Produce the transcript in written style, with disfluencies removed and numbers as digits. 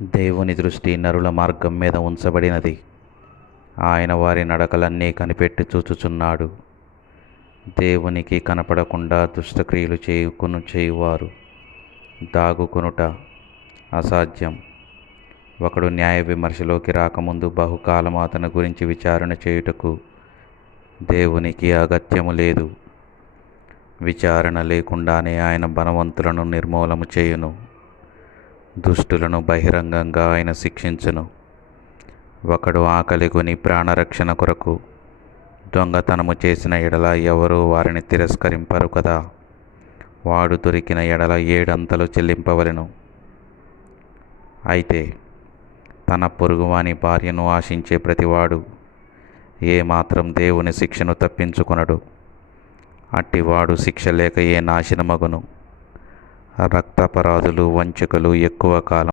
దేవుని దృష్టి నరుల మార్గం మీద ఉంచబడినది. ఆయన వారి నడకలన్నీ కనిపెట్టి చూచుచున్నాడు. దేవునికి కనపడకుండా దుష్టక్రియలు చేయువారు దాగుకొనుట అసాధ్యం. ఒకడు న్యాయ విమర్శలోకి రాకముందు బహుకాలము అతని గురించి విచారణ చేయుటకు దేవునికి అగత్యము లేదు. విచారణ లేకుండానే ఆయన బలవంతులను నిర్మూలము చేయును. దుష్టులను బహిరంగంగా ఆయన శిక్షించును. ఒకడు ఆకలి కొని ప్రాణరక్షణ కొరకు దొంగతనము చేసిన ఎడల ఎవరూ వారిని తిరస్కరింపరు కదా. వాడు దొరికిన ఎడల 7 అంతలు చెల్లింపవలెను. అయితే తన పొరుగువాని భార్యను ఆశించే ప్రతివాడు ఏమాత్రం దేవుని శిక్షను తప్పించుకొనడు. అట్టివాడు శిక్ష లేక నాశనమగును. రక్తాపరాధులు వంచకులు ఎక్కువ కాలం